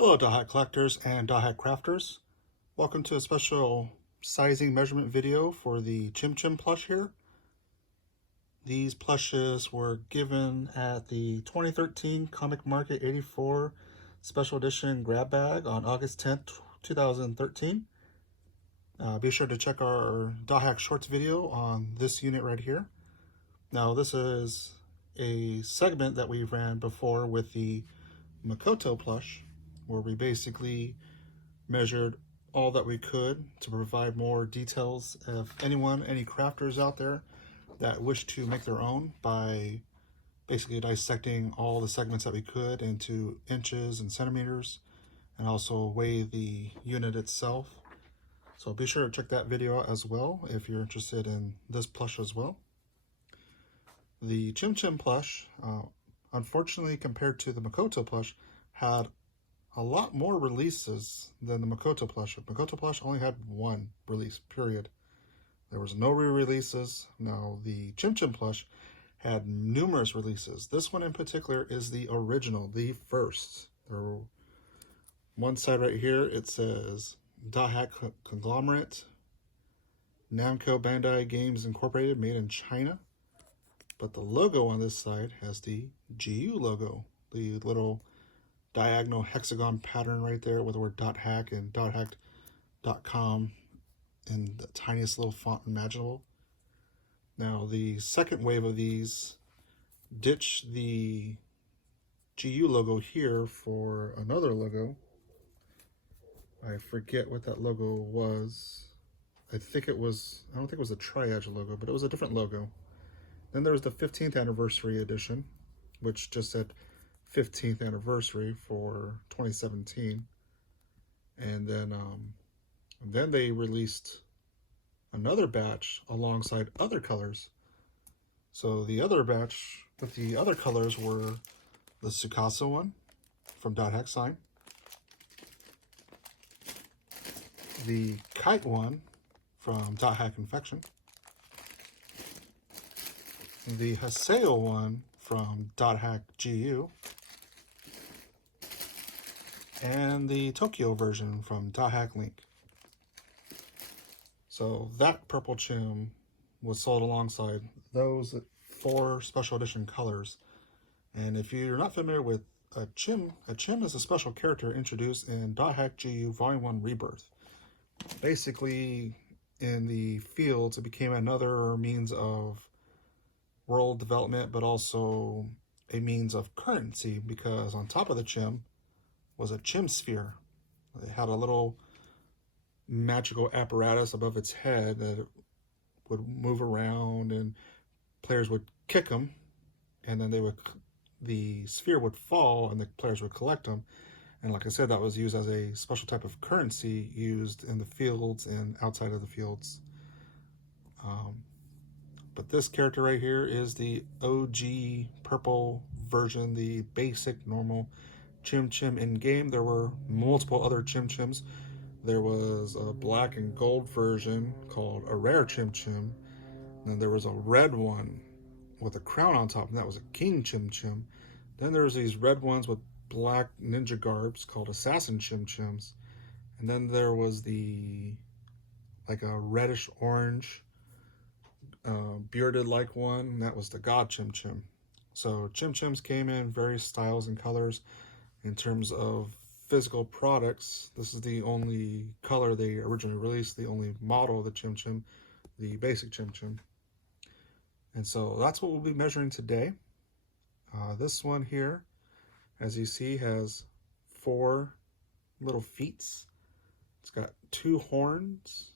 Hello Dothack collectors and Dothack crafters. Welcome to a special sizing measurement video for the ChimChim plush here. These plushes were given at the 2013 Comic Market 84 Special Edition grab bag on August 10th, 2013. Be sure to check our Dothack Shorts video on this unit right here. Now this is a segment that we ran before with the Makoto plush, where we basically measured all that we could to provide more details. If any crafters out there that wish to make their own by basically dissecting all the segments that we could into inches and centimeters, and also weigh the unit itself. So be sure to check that video out as well if you're interested in this plush as well. The ChimChim plush, unfortunately compared to the Makoto plush, had a lot more releases than the Makoto plush. Makoto plush only had one release, period. There was no re-releases. Now the ChimChim plush had numerous releases. This one in particular is the original, the first. One side right here, it says Dothack Conglomerate, Namco Bandai Games Incorporated, made in China. But the logo on this side has the GU logo, the little diagonal hexagon pattern right there with the word Dothack and Dothack.com in the tiniest little font imaginable. Now the second wave of these ditch the GU logo here for another logo. I forget what that logo was. I don't think it was the Tri-Edge logo, but it was a different logo. Then there was the 15th anniversary edition, which just said 15th anniversary for 2017. And then they released another batch alongside other colors. So the other batch with the other colors were the Tsukasa one from Dothack Sign, the Kite one from Dothack Confection, the Haseo one from Dothack GU, and the Tokyo version from Dothack Link. So that purple chim was sold alongside those 4 special edition colors. And if you're not familiar with a chim is a special character introduced in Dothack GU Volume 1 Rebirth. Basically, in the fields, it became another means of world development, but also a means of currency, because on top of the chim was a chim sphere. It had a little magical apparatus above its head that would move around, and players would kick them, and then the sphere would fall and the players would collect them. And like I said, that was used as a special type of currency used in the fields and outside of the fields. But this character right here is the OG purple version, the basic normal ChimChim in game. There were multiple other ChimChims. There was a black and gold version called a rare ChimChim. Then there was a red one with a crown on top, and that was a king ChimChim. Then there was these red ones with black ninja garbs called assassin ChimChims. And then there was like a reddish orange bearded like one, and that was the god ChimChim. So ChimChims came in various styles and colors. In terms of physical products, this is the only color they originally released, the only model of the ChimChim, the basic ChimChim. And so that's what we'll be measuring today. This one here, as you see, has 4 little feet. It's got 2 horns,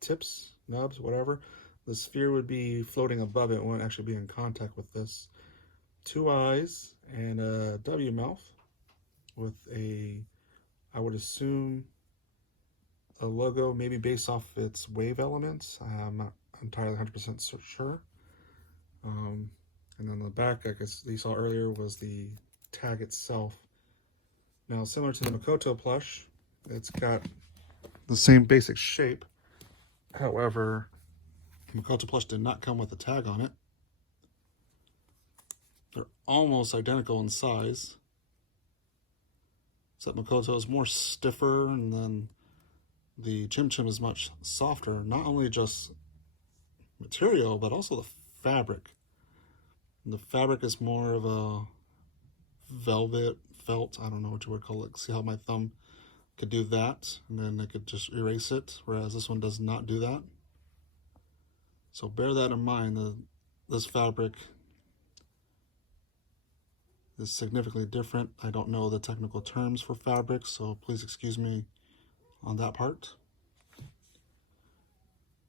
tips, nubs, whatever. The sphere would be floating above it, won't actually be in contact with this. 2 eyes and a W mouth with I would assume, a logo maybe based off its wave elements. I'm not entirely 100% sure. And then the back, I guess you saw earlier, was the tag itself. Now, similar to the Makoto plush, it's got the same basic shape. However, Makoto plush did not come with a tag on it. They're almost identical in size. except Makoto is more stiffer, and then the ChimChim is much softer. Not only just material, but also the fabric. And the fabric is more of a velvet, felt, I don't know what you would call it. See how my thumb could do that, and then I could just erase it, whereas this one does not do that. So bear that in mind, that this fabric is significantly different. I don't know the technical terms for fabrics, so please excuse me on that part.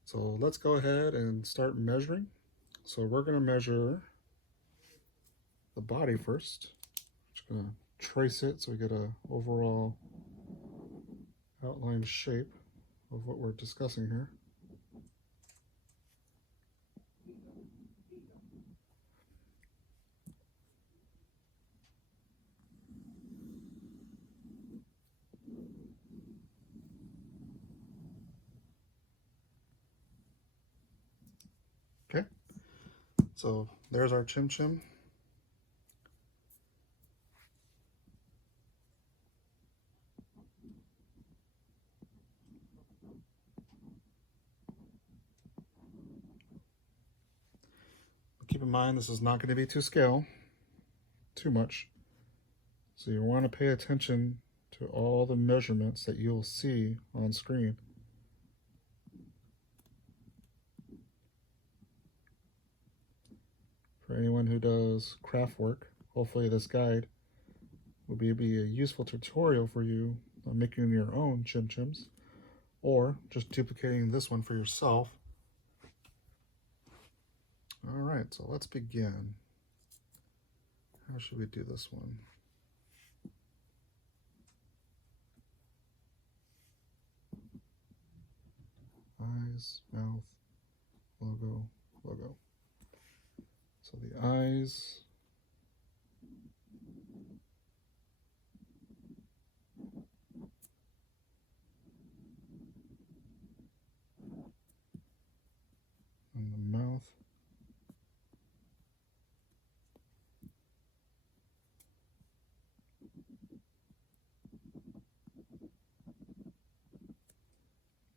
So let's go ahead and start measuring. So we're going to measure the body first. Just going to trace it so we get an overall outline shape of what we're discussing here. Okay, so there's our ChimChim. Keep in mind, this is not going to be to scale too much. So you want to pay attention to all the measurements that you'll see on screen. For anyone who does craft work, hopefully this guide will be a useful tutorial for you on making your own ChimChims, or just duplicating this one for yourself. All right, so let's begin. How should we do this one? Eyes, mouth, logo, logo. So the eyes, and the mouth,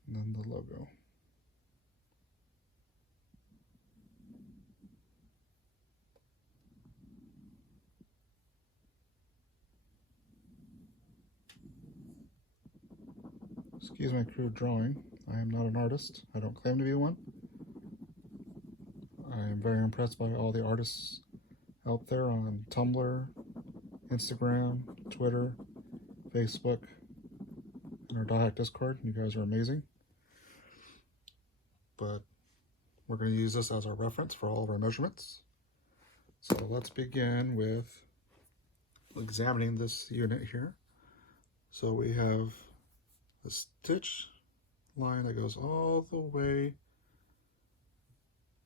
and then the logo. Excuse my crude drawing. I am not an artist. I don't claim to be one. I am very impressed by all the artists out there on Tumblr, Instagram, Twitter, Facebook, and our Dothack Discord. You guys are amazing. But we're going to use this as our reference for all of our measurements. So let's begin with examining this unit here. So we have the stitch line that goes all the way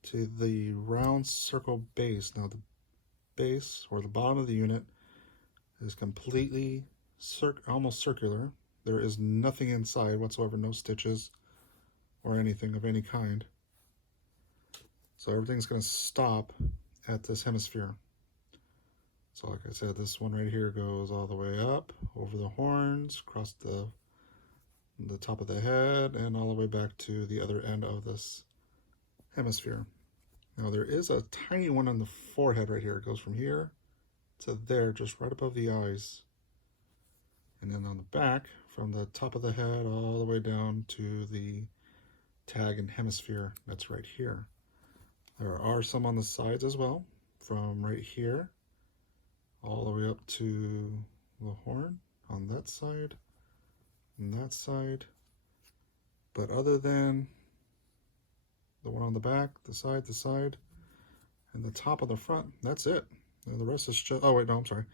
to the round circle base. Now the base, or the bottom of the unit, is completely almost circular. There is nothing inside whatsoever, no stitches or anything of any kind. So everything's going to stop at this hemisphere. So like I said, this one right here goes all the way up, over the horns, across the top of the head, and all the way back to the other end of this hemisphere. Now there is a tiny one on the forehead right here. It goes from here to there, just right above the eyes. And then on the back, from the top of the head all the way down to the tag and hemisphere, that's right here. There are some on the sides as well, from right here all the way up to the horn on that side and that side. But other than the one on the back, the side, and the top of the front, that's it. And the rest is just, oh wait, no, I'm sorry.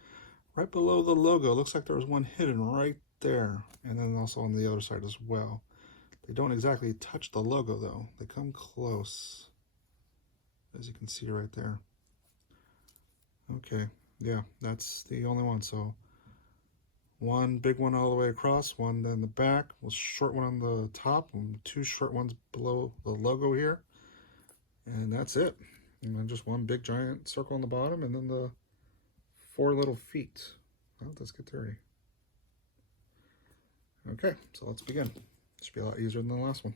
Right below the logo, looks like there was one hidden right there. And then also on the other side as well. They don't exactly touch the logo though. They come close, as you can see right there. Okay, yeah, that's the only one. So one big one all the way across, one in the back, a short one on the top, and two short ones below the logo here. And that's it. And then just one big giant circle on the bottom, and then the 4 little feet. Oh, let's get dirty. Okay, so let's begin. Should be a lot easier than the last one.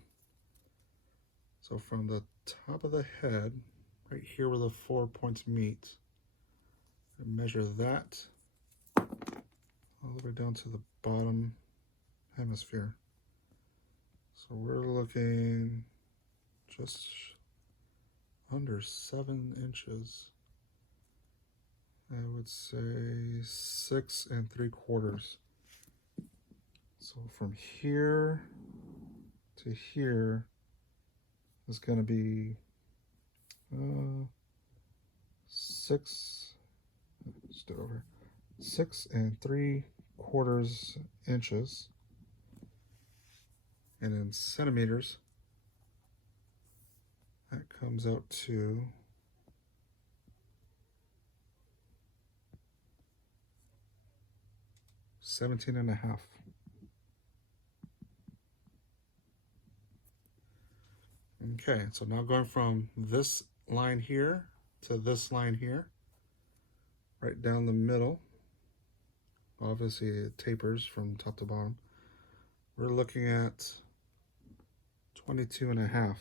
So from the top of the head, right here where the 4 points meet, measure that all the way down to the bottom hemisphere. So we're looking just under 7 inches. I would say 6 3/4. So from here to here is going to be 6. Let's do it over. 6 3/4 inches, and in centimeters, that comes out to 17.5. Okay, so now going from this line here to this line here, right down the middle, obviously it tapers from top to bottom, we're looking at 22.5.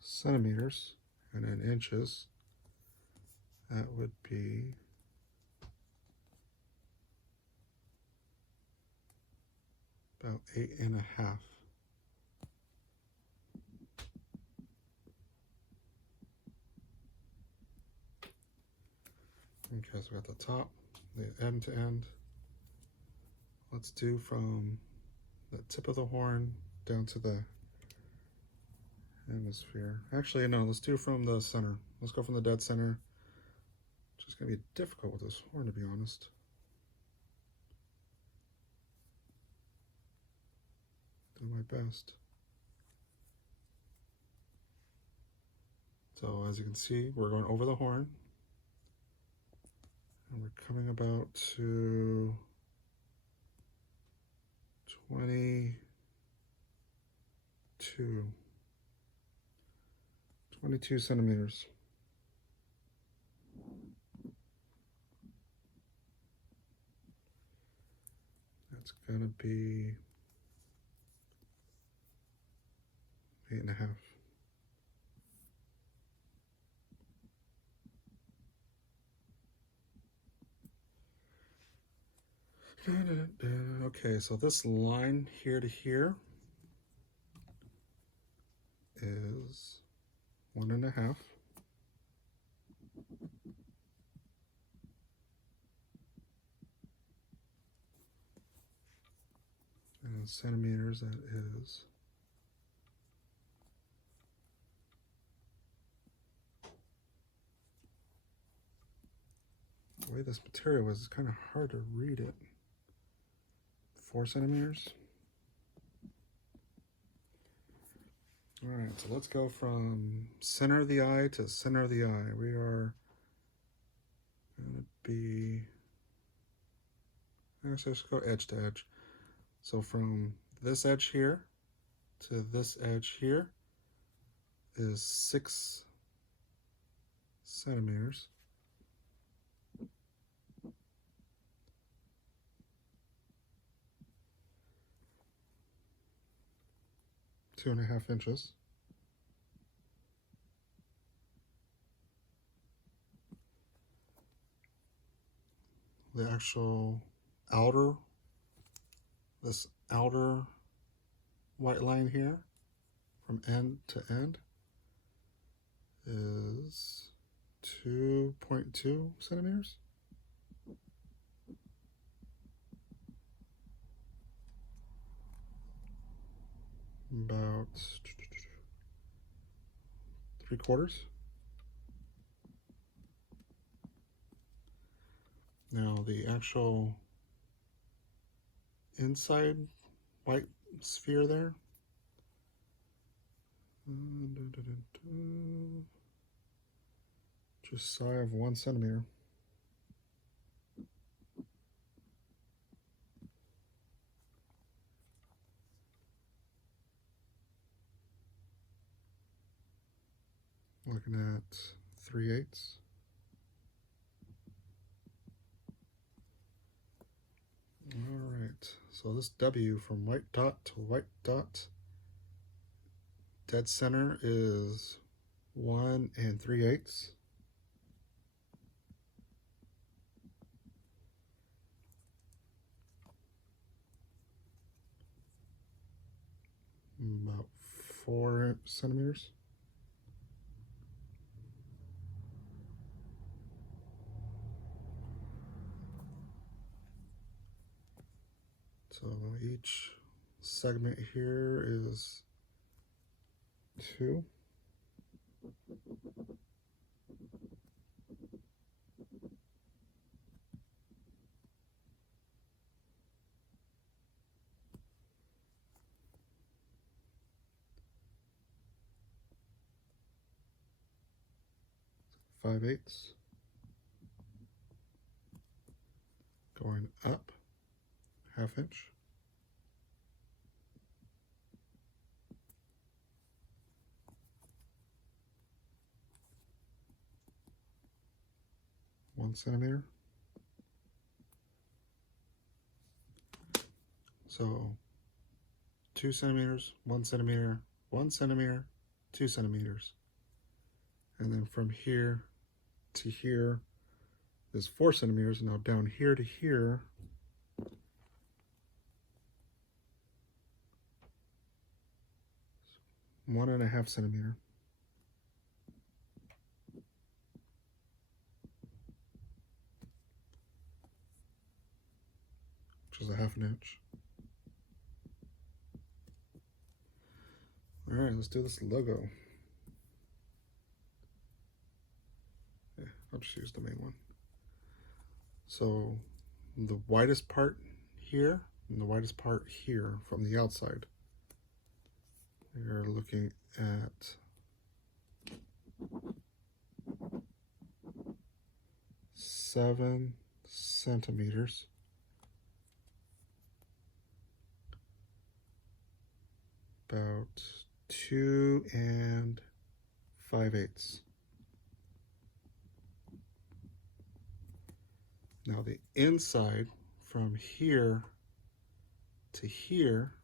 centimeters, and in inches, that would be about 8.5. Okay, so we got the top, the end to end. Let's do from the tip of the horn down to the hemisphere. Actually, no, let's do from the center. Let's go from the dead center. It's just gonna be difficult with this horn, to be honest. Do my best. So as you can see, we're going over the horn, and we're coming about to 22 centimeters. That's gonna be 8.5. Okay, so this line here to here is 1.5. And in centimeters, that is 4. The way this material is, it's kind of hard to read it. 4 centimeters. All right, so let's go from center of the eye to center of the eye. We are going to be, let's just go edge to edge. So from this edge here to this edge here is 6 centimeters. Two and a half inches. The actual outer, this outer white line here from end to end is 2.2 centimeters. About 3/4. Now the actual inside white sphere there, just shy of 1 centimeter. Looking at 3/8. All right, so this W from white dot to white dot, dead center is 1 3/8. About 4 centimeters. So each segment here is 2. Five eighths. Going up 1/2 inch. One centimeter. So 2 centimeters, 1 centimeter, 1 centimeter, 2 centimeters. And then from here to here is 4 centimeters. Now down here to here, one and a half centimeter. Which is 1/2 inch. All right, let's do this logo. Yeah, I'll just use the main one. So the widest part here and the widest part here from the outside, you're looking at 7 centimeters. About 2 5/8. Now the inside from here to here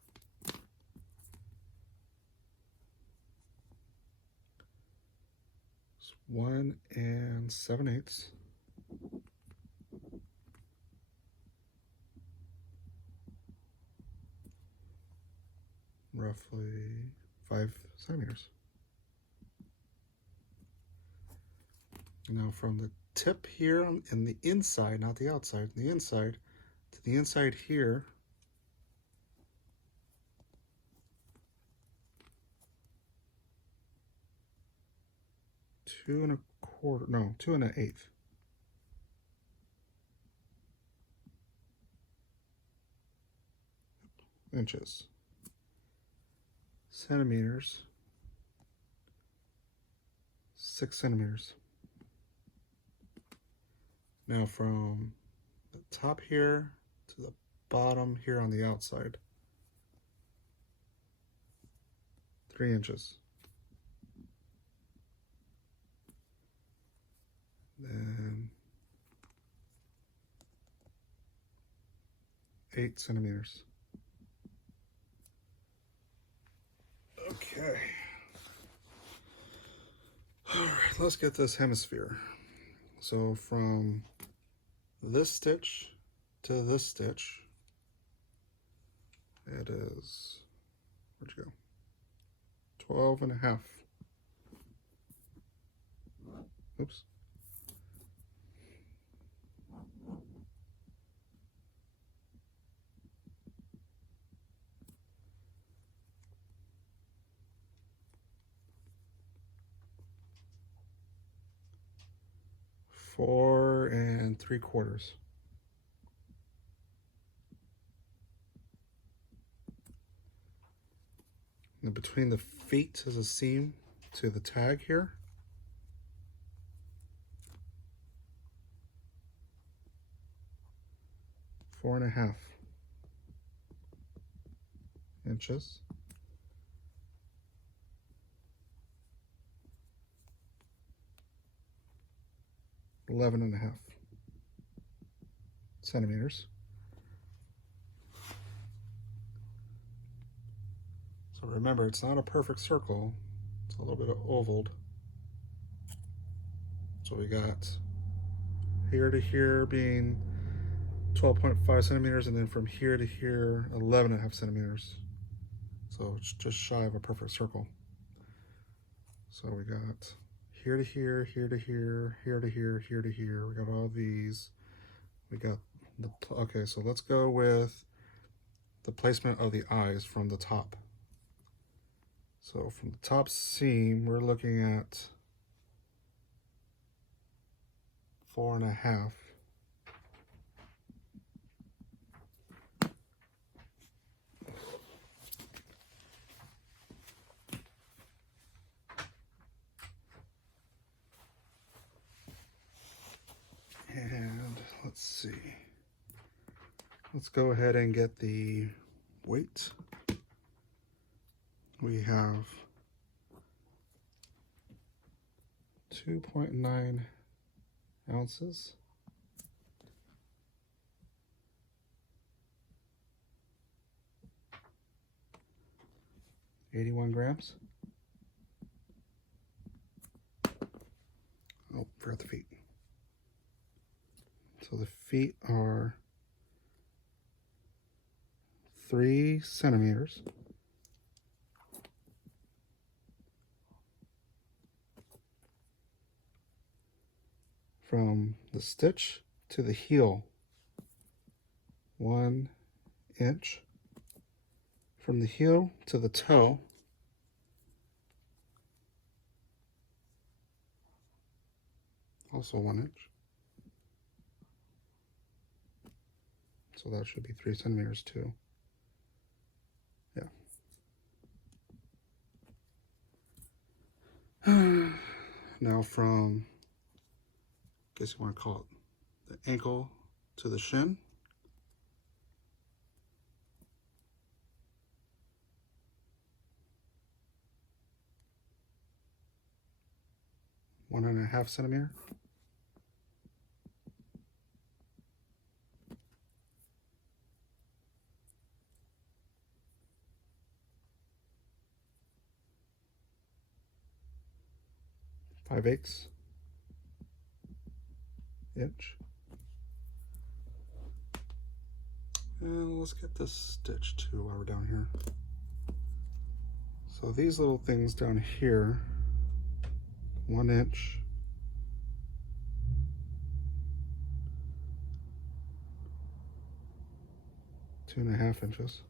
is 1 7/8. Roughly 5 centimeters. Now from the tip here in the inside, not the outside, the inside to the inside here, two and a quarter, no, 2 1/8. Inches. Centimeters, 6 centimeters. Now from the top here to the bottom here on the outside, 3 inches. Then 8 centimeters. Okay. All right, let's get this hemisphere. So from this stitch to this stitch, it is, where'd you go? 12 1/2. Oops. Four 3/4. And between the feet is a seam to the tag here. Four 1/2 inches. $11.5 centimeters. So remember, it's not a perfect circle. It's a little bit of ovaled. So we got here to here being 12.5 centimeters, and then from here to here 11.5 centimeters. So it's just shy of a perfect circle. So we got here to here, here to here, here to here, here to here. We got all these. We got the, okay, so let's go with the placement of the eyes from the top. So from the top seam, we're looking at 4.5. And let's see. Let's go ahead and get the weight. We have 2.9 ounces. $81 grams. Oh, forgot the feet. So the feet are 3 centimeters. From the stitch to the heel, 1 inch. From the heel to the toe, also 1 inch. So that should be 3 centimeters too. Yeah. Now from, I guess you want to call it the ankle to the shin. One and a half centimeter. Five-eighths inch. And let's get this stitch too while we're down here. So these little things down here, 1 inch. Two and a half inches.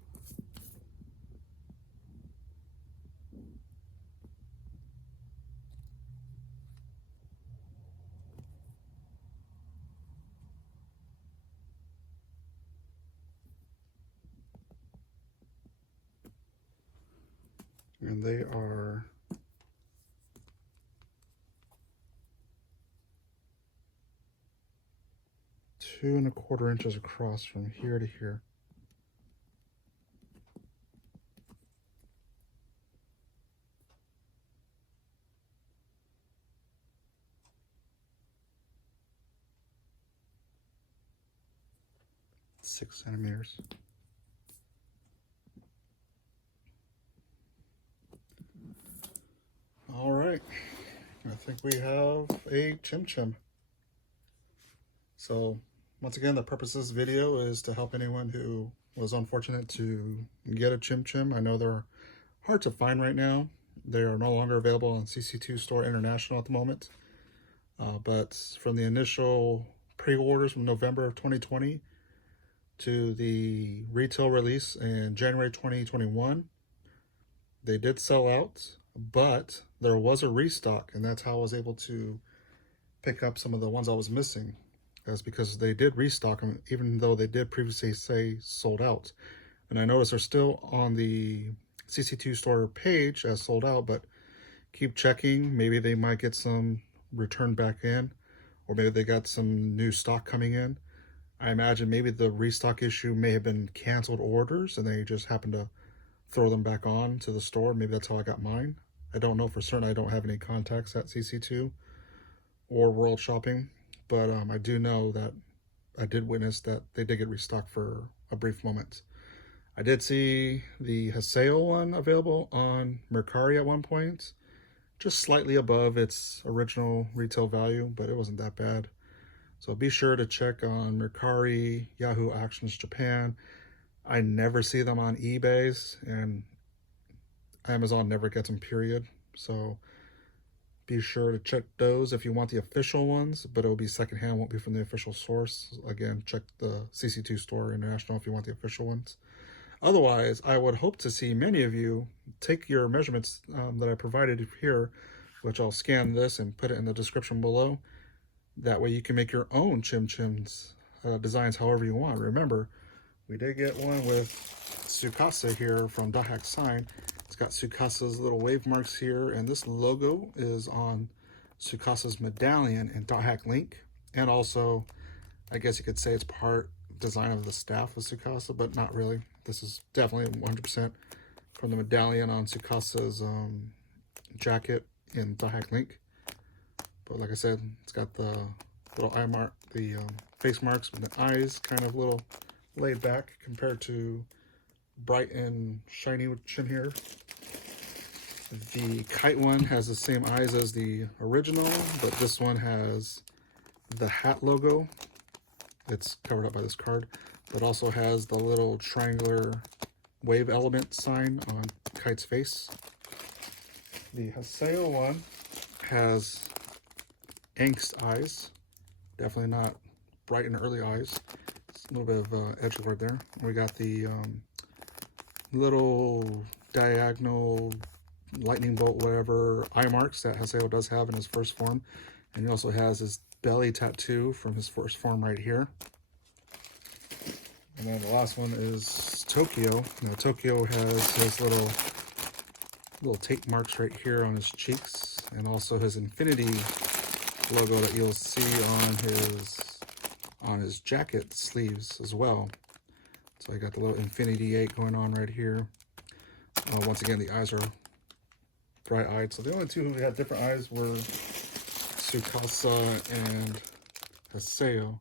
And they are 2¼ inches across from here to here. Six centimeters. All right, I think we have a ChimChim. So once again, the purpose of this video is to help anyone who was unfortunate to get a ChimChim. I know they're hard to find right now. They are no longer available on CC2 Store International at the moment. But from the initial pre-orders from November of 2020 to the retail release in January 2021, they did sell out, but there was a restock, and that's how I was able to pick up some of the ones I was missing. That's because they did restock them, even though they did previously say sold out. And I noticed they're still on the CC2 Store page as sold out, but keep checking. Maybe they might get some returned back in, or maybe they got some new stock coming in. I imagine maybe the restock issue may have been canceled orders and they just happened to throw them back on to the store. Maybe that's how I got mine. I don't know for certain. I don't have any contacts at CC2 or World Shopping, but I do know that I did witness that they did get restocked for a brief moment. I did see the Haseo one available on Mercari at one point, just slightly above its original retail value, but it wasn't that bad. So be sure to check on Mercari, Yahoo Auctions Japan. I never see them on eBay's, and Amazon never gets them, period. So be sure to check those if you want the official ones, but it'll be secondhand, won't be from the official source. Again, check the CC2 Store International if you want the official ones. Otherwise, I would hope to see many of you take your measurements that I provided here, which I'll scan this and put it in the description below. That way you can make your own ChimChims designs however you want. Remember, we did get one with Tsukasa here from Dothack Sign. It's got Tsukasa's little wave marks here, and this logo is on Tsukasa's medallion in Dothack Link. And also, I guess you could say it's part design of the staff of Tsukasa, but not really. This is definitely 100% from the medallion on Tsukasa's jacket in Dothack Link. But like I said, it's got the little eye mark, the face marks with the eyes kind of little laid back compared to bright and shiny chin here. The kite one has the same eyes as the original, but this one has the hat logo. It's covered up by this card, but also has the little triangular wave element sign on kite's face. The Haseo one has angst eyes, definitely not bright and early eyes. It's a little bit of edgelord there. We got the little diagonal lightning bolt, whatever, eye marks that Haseo does have in his first form. And he also has his belly tattoo from his first form right here. And then the last one is Tokyo. Now Tokyo has his little tape marks right here on his cheeks, and also his infinity logo that you'll see on his jacket sleeves as well. So I got the little Infinity 8 going on right here. Once again, the eyes are bright-eyed. So the only two who had different eyes were Tsukasa and Haseo.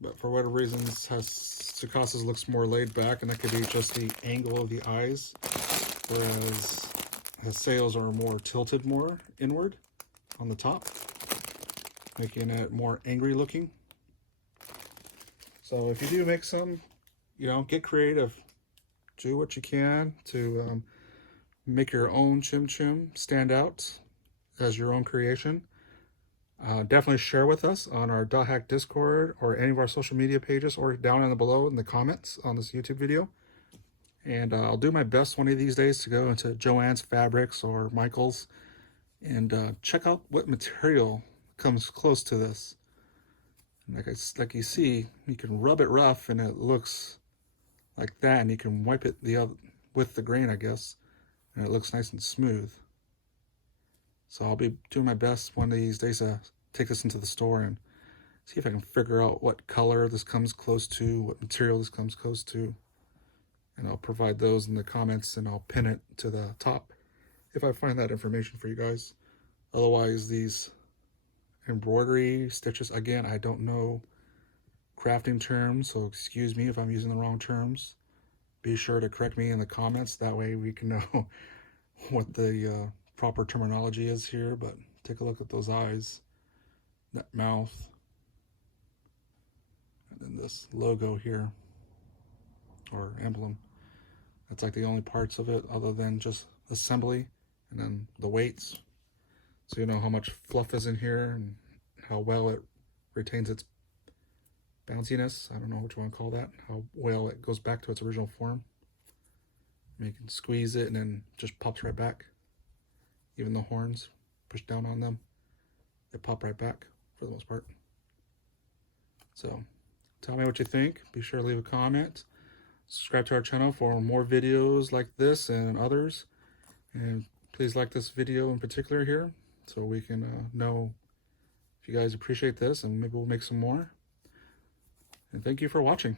But for whatever reasons, Tsukasa's looks more laid back, and that could be just the angle of the eyes, whereas Haseo's are more tilted more inward on the top, making it more angry looking. So if you do make some, get creative. Do what you can to make your own ChimChim stand out as your own creation. Definitely share with us on our Dothack Discord or any of our social media pages, or down in the below in the comments on this YouTube video. And I'll do my best one of these days to go into Joann's Fabrics or Michael's and check out what material comes close to this. And like you see, you can rub it rough and it looks like that, and you can wipe it with the grain, I guess, and it looks nice and smooth. So I'll be doing my best one of these days to take this into the store and see if I can figure out what color this comes close to, what material this comes close to, and I'll provide those in the comments, and I'll pin it to the top if I find that information for you guys. Otherwise, these embroidery stitches, again, I don't know crafting terms, so excuse me if I'm using the wrong terms. Be sure to correct me in the comments, that way we can know what the proper terminology is here. But take a look at those eyes, that mouth, and then this logo here, or emblem. That's like the only parts of it other than just assembly, and then the weights, so you know how much fluff is in here and how well it retains its bounciness. I don't know what you want to call that, how well it goes back to its original form. You can squeeze it and then just pops right back. Even the horns, push down on them, they pop right back for the most part. So tell me what you think. Be sure to leave a comment. Subscribe to our channel for more videos like this and others. And please like this video in particular here, so we can know if you guys appreciate this, and maybe we'll make some more. And thank you for watching.